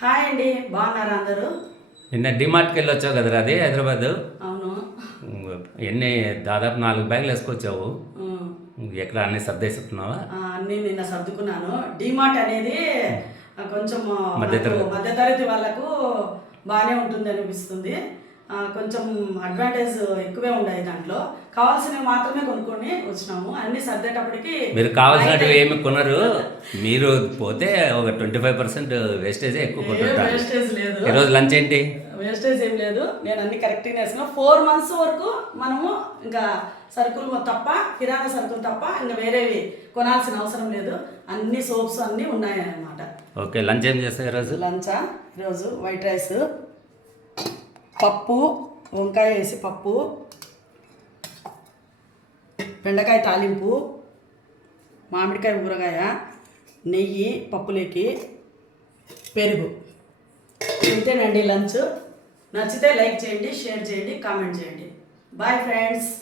Hi అండి, బాగున్నారా అందరూ? నిన్న డిమార్ట్కి వెళ్ళొచ్చావు కదరా, అది హైదరాబాద్. అవును. ఎన్ని దాదాపు 4 బ్యాగులు వేసుకొచ్చావు. ఉమ్. ఎక్కడ అన్ని సర్దేసుకున్నావా? అన్నీ నిన్న సర్దుకున్నాను. డీమార్ట్ అనేది కొంచెం మధ్యతరగతి. మధ్యతరగతి వాళ్ళకు బాగానే ఉంటుంది అనిపిస్తుంది. కొంచెం అడ్వాంటేజ్ ఎక్కువే ఉన్నాయి దాంట్లో. కావాల్సినవి మాత్రమే కొనుక్కొని వచ్చినాము. అన్ని సర్దేటప్పటికి మీరు కావాల్సినవి ఏమి కొనరు. మీరు పోతే ఒక 25% వేస్టేజే ఎక్కువ కొంటుంటారు. వేస్టేజ్ లేదు, ఈరోజు లంచ్ ఏంటి? వేస్టేజ్ ఏం లేదు. నేను అన్ని కరెక్ట్గా వేసుకున్నా. 4 months వరకు మనము ఇంకా సరుకులు తప్ప, కిరాణా సరుకులు తప్ప ఇంకా వేరేవి కొనాల్సిన అవసరం లేదు. అన్ని సోప్స్ అన్నీ ఉన్నాయన్నమాట. ఓకే, లంచ్ ఏం చేస్తావు ఈరోజు? లంచా? ఈరోజు వైట్ రైస్, పప్పు, వంకాయ వేసి పప్పు, బెండకాయ తాలింపు, మామిడికాయ ఊరగాయ, నెయ్యి పప్పులోకి, పెరుగు. ఇంతేనండి లంచ్. నచ్చితే లైక్ చేయండి, షేర్ చేయండి, కామెంట్ చేయండి. Bye friends.